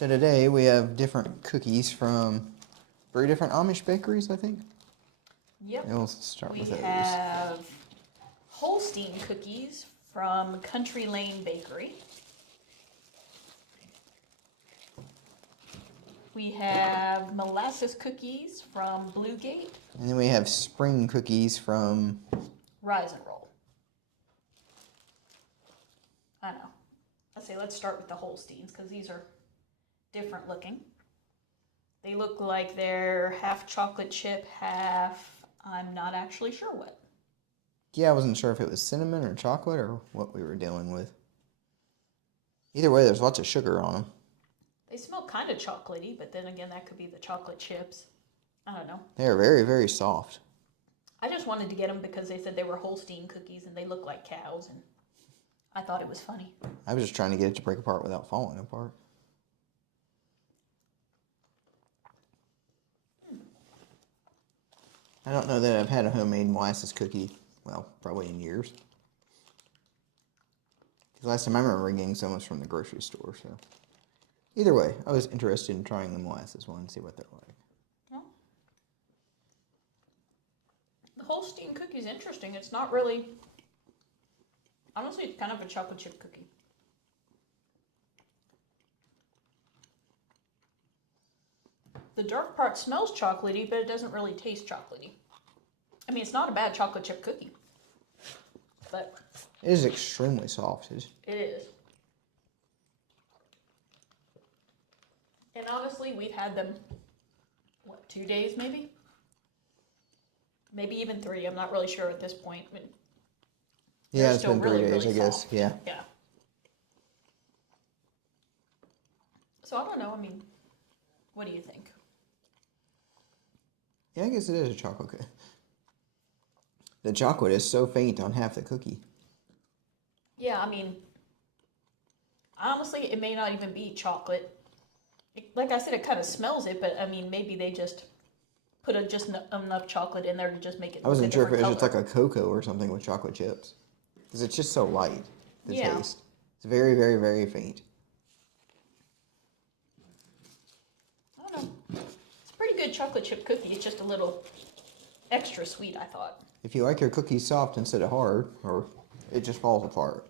So today we have different cookies from 3 different Amish bakeries, I think. Yep. And we'll start with those. We have Holstein cookies from Country Lane Bakery. We have molasses cookies from Bluegate. And then we have spring cookies from Rise and Roll. I know. I say let's start with the Holsteins because these are different looking. They look like they're half chocolate chip, half I'm not actually sure what. Yeah, I wasn't sure if it was cinnamon or chocolate or what we were dealing with. Either way, there's lots of sugar on them. They smell kind of chocolatey, but then again, that could be the chocolate chips. I don't know. They are very, very soft. I just wanted to get them because they said they were Holstein cookies and they look like cows, and I thought it was funny. I was just trying to get it to break apart without falling apart. I don't know that I've had a homemade molasses cookie, well, probably in years. Because last time I remember getting some was from the grocery store, so. Either way, I was interested in trying the molasses one and see what they're like. Well, the Holstein cookie's interesting. It's not really, honestly, it's kind of a chocolate chip cookie. The dark part smells chocolatey, but it doesn't really taste chocolatey. I mean, it's not a bad chocolate chip cookie, but it is extremely soft. It is. And honestly, we've had them, 2 days maybe? Maybe even 3. I'm not really sure at this point. I mean, yeah, it's been 3 days, I guess. Soft. Yeah. Yeah. So I don't know. I mean, what do you think? Yeah, I guess it is a chocolate cookie. The chocolate is so faint on half the cookie. Yeah, I mean, honestly, it may not even be chocolate. Like I said, it kind of smells it, but I mean, maybe they just put just enough chocolate in there to just make it. I wasn't sure if it was just color. like a cocoa or something with chocolate chips, because it's just so light. The Yeah. taste. It's very, very, very faint. I don't know. It's a pretty good chocolate chip cookie. It's just a little extra sweet, I thought. If you like your cookies soft instead of hard, or it just falls apart.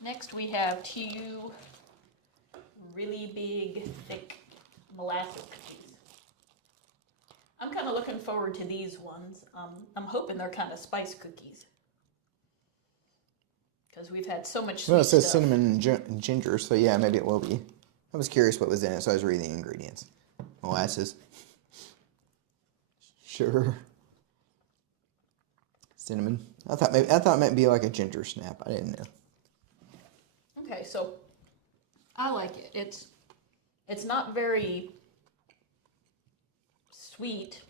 Next, we have 2 really big, thick molasses cookies. I'm kind of looking forward to these ones. I'm hoping they're kind of spice cookies. Because we've had so much sweet Well, it says stuff. cinnamon and ginger, so yeah, maybe it will be. I was curious what was in it, so I was reading the ingredients. Molasses. Sugar. Cinnamon. I thought it might be like a ginger snap. I didn't know. Okay, so I like it. It's not very sweet.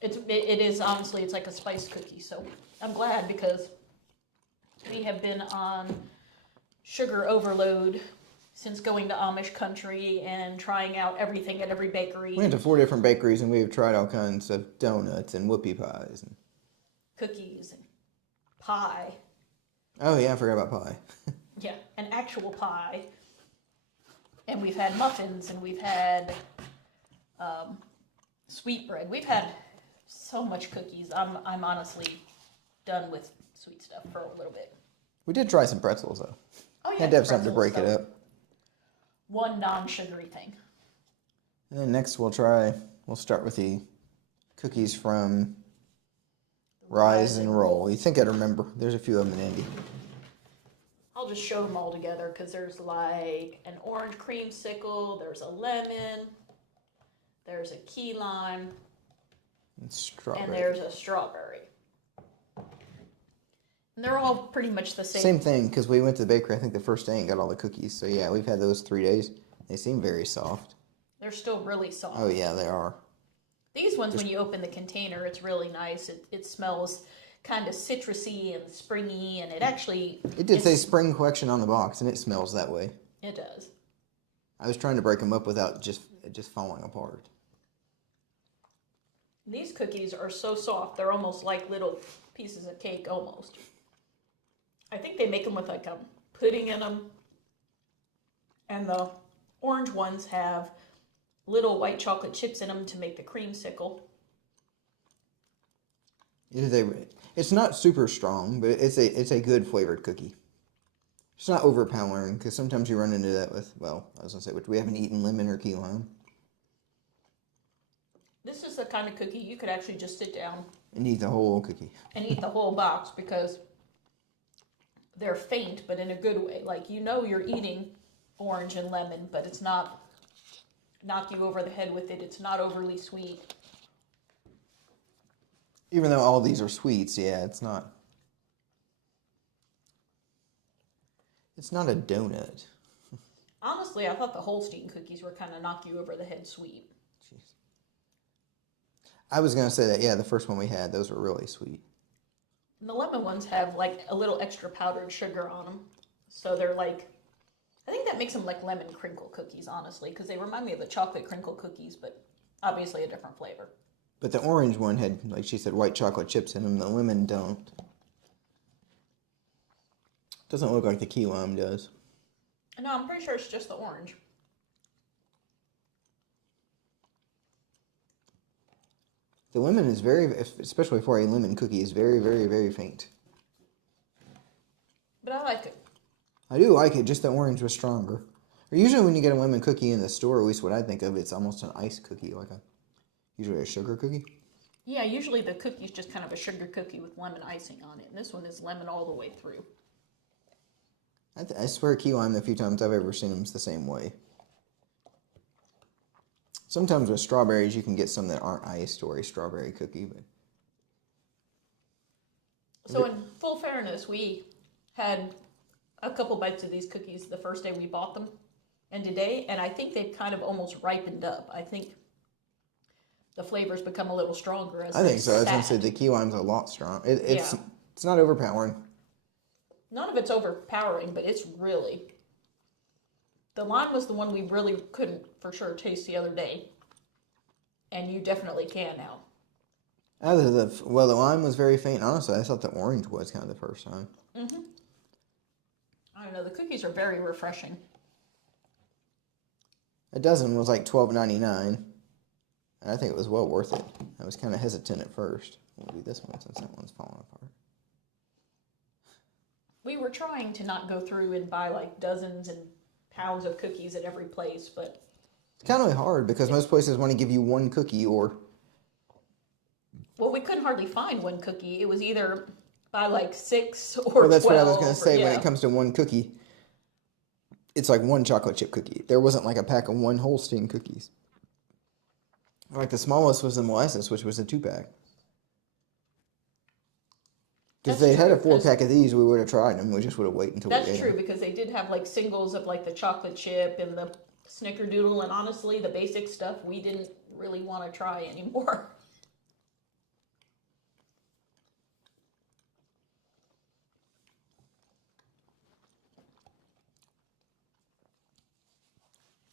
It is honestly, it's like a spice cookie. So I'm glad because we have been on sugar overload since going to Amish country and trying out everything at every bakery. We went to 4 different bakeries and we've tried all kinds of donuts and whoopie pies and cookies and pie. Oh yeah, I forgot about pie. Yeah, an actual pie. And we've had muffins and we've had sweetbread. We've had so much cookies. I'm honestly done with sweet stuff for a little bit. We did try some pretzels though. Oh yeah, Had to have something to break it up. One non-sugary thing. And then next we'll start with the cookies from Rise and Roll. You think I'd remember. There's a few of them in Indy. I'll just show them all together because there's like an orange creamsicle, there's a lemon, there's a key lime, And strawberry. and there's a strawberry. And they're all pretty much the same. Same thing, because we went to the bakery, I think the first day and got all the cookies. So yeah, we've had those 3 days. They seem very soft. They're still really soft. Oh yeah, they are. These ones, when you open the container, it's really nice. It smells kind of citrusy and springy, and it actually... It did say spring collection on the box, and it smells that way. It does. I was trying to break them up without just falling apart. These cookies are so soft, they're almost like little pieces of cake, almost. I think they make them with like a pudding in them. And the orange ones have little white chocolate chips in them to make the creamsicle. It's not super strong, but it's a good flavored cookie. It's not overpowering, because sometimes you run into that with, well, I was going to say, which we haven't eaten lemon or key lime. This is the kind of cookie you could actually just sit down and eat the whole cookie. And eat the whole box, because they're faint, but in a good way. Like, you know you're eating orange and lemon, but it's not knock you over the head with it. It's not overly sweet. Even though all these are sweets, yeah, it's not a donut. Honestly, I thought the Holstein cookies were kind of knock you over the head sweet. Jeez. I was going to say that, yeah, the first one we had, those were really sweet. And the lemon ones have like a little extra powdered sugar on them. So they're like, I think that makes them like lemon crinkle cookies, honestly, because they remind me of the chocolate crinkle cookies, but obviously a different flavor. But the orange one had, like she said, white chocolate chips in them. The lemon don't. Doesn't look like the key lime does. No, I'm pretty sure it's just the orange. The lemon is very, especially for a lemon cookie, is very, very, very faint. But I like it. I do like it, just the orange was stronger. Or usually when you get a lemon cookie in the store, at least what I think of, it's almost an ice cookie, usually a sugar cookie. Yeah, usually the cookie's just kind of a sugar cookie with lemon icing on it. And this one is lemon all the way through. I swear key lime, the few times I've ever seen them, is the same way. Sometimes with strawberries, you can get some that aren't iced or a strawberry cookie. But so in full fairness, we had a couple bites of these cookies the first day we bought them and today, and I think they've kind of almost ripened up. I think the flavors become a little stronger as I think so. I was going to say sat. the key lime's a lot strong. It's Yeah. It's not overpowering. None of it's overpowering, but it's really... The lime was the one we really couldn't for sure taste the other day. And you definitely can now. The lime was very faint. Honestly, I thought the orange was kind of the first time. Mm-hmm. I don't know. The cookies are very refreshing. A dozen was like $12.99. And I think it was well worth it. I was kind of hesitant at first. We'll do this one since that one's falling apart. We were trying to not go through and buy like dozens and pounds of cookies at every place, but... It's kind of hard because most places want to give you one cookie or... Well, we couldn't hardly find one cookie. It was either buy like 6 or 12. Well, that's what I was going to say. Yeah. When it comes to one cookie, it's like one chocolate chip cookie. There wasn't like a pack of one Holstein cookies. Like the smallest was the molasses, which was a 2-pack. Because if they had a 4-pack of these, we would have tried them. We just would have waited until we ate them. That's true, because they did have like singles of like the chocolate chip and the snickerdoodle, and honestly, the basic stuff we didn't really want to try anymore.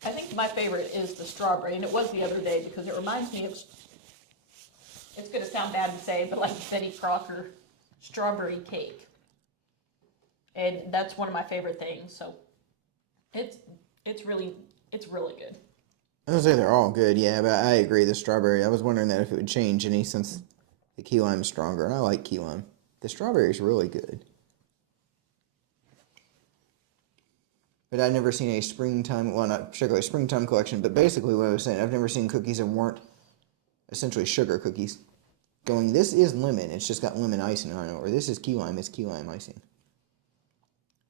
I think my favorite is the strawberry, and it was the other day because it reminds me of, it's going to sound bad to say, but like Betty Crocker strawberry cake. And that's one of my favorite things, so it's really good. I would say they're all good, yeah, but I agree, the strawberry, I was wondering that if it would change any since the key lime's stronger, and I like key lime. The strawberry's really good. But I've never seen a springtime, well, not particularly springtime collection, but basically what I was saying, I've never seen cookies that weren't essentially sugar cookies. Going, this is lemon, it's just got lemon icing on it, or this is key lime, it's key lime icing.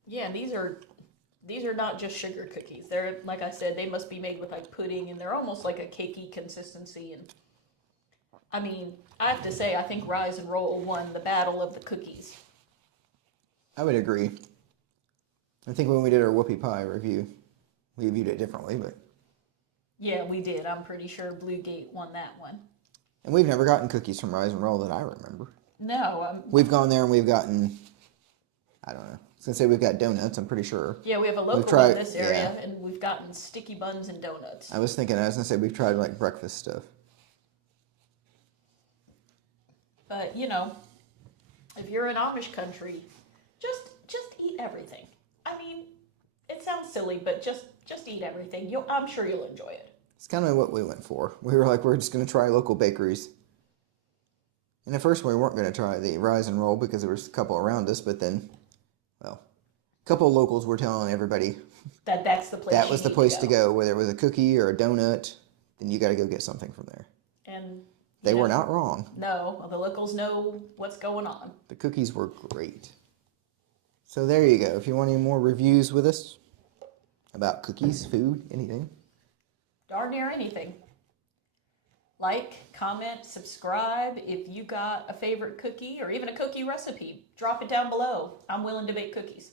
Yeah, and these are not just sugar cookies. They're, like I said, they must be made with like pudding, and they're almost like a cakey consistency. And I mean, I have to say, I think Rise and Roll won the battle of the cookies. I would agree. I think when we did our whoopie pie review, we viewed it differently, but... Yeah, we did. I'm pretty sure Bluegate won that one. And we've never gotten cookies from Rise and Roll that I remember. No. We've gone there and we've gotten, I don't know. I was going to say we've got donuts, I'm pretty sure. Yeah, we have a local in this area, and we've gotten sticky buns and donuts. I was going to say we've tried like breakfast stuff. But, you know, if you're in Amish country, just just eat everything. I mean, it sounds silly, but just eat everything. I'm sure you'll enjoy it. It's kind of what we went for. We were like, we're just going to try local bakeries. And at first we weren't going to try the Rise and Roll because there was a couple around us, but then, well, a couple of locals were telling everybody That's the place. that was the place to go. Whether it was a cookie or a donut, then you got to go get something from there. And they were not wrong. No, well, the locals know what's going on. The cookies were great. So there you go. If you want any more reviews with us about cookies, food, anything. Darn near anything. Like, comment, subscribe. If you got a favorite cookie or even a cookie recipe, drop it down below. I'm willing to bake cookies.